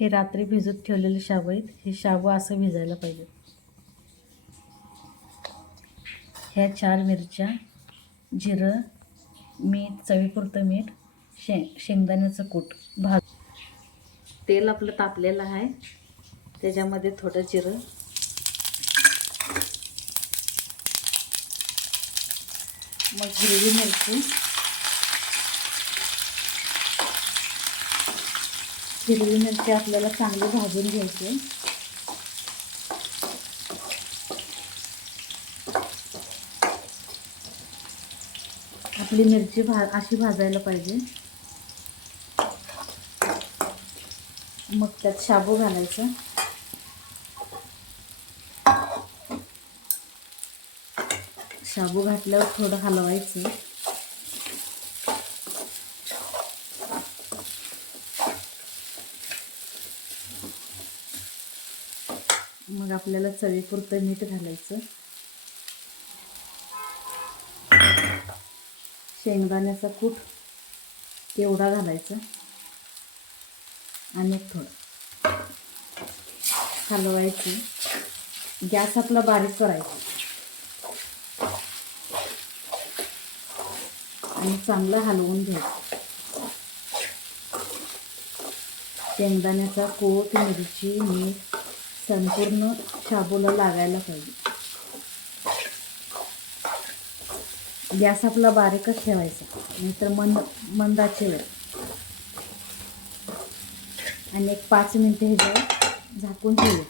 हे रात्री भिजत ठेवलेले शाबू आहेत. हे शाबू असं भिजायला पाहिजे. ह्या 4 मिरच्या, जिरं, मीठ, चवीपुरतं मीठ, शेंगदाण्याचं कूट तेल आपलं तापलेलं आहे. त्याच्यामध्ये थोडं जिरं, मग हिरवी मिरची, आपल्याला चांगली भाजून घ्यायची. आपली मिरची अशी भाजायला पाहिजे. मग त्यात शाबू घालायचं. शाबू घातल्यावर थोडं हलवायचं. मग आपल्याला चवीपुरतं मीठ घालायचं. शेंगदाण्याचा कूट तेवढा घालायचा आणि थोडं हलवायचं. गॅस आपला बारीक करायचा आणि चांगलं हलवून घ्यायचं. शेंगदाण्याचा कूट, मिरची, मीठ संपूर्ण शाबूला लागायला पाहिजे. गॅस आपला बारीकच ठेवायचा, नाहीतर मंद आचेवर. आणि एक 5 मिनिटे ह्याच्यावर झाकून ठेवू.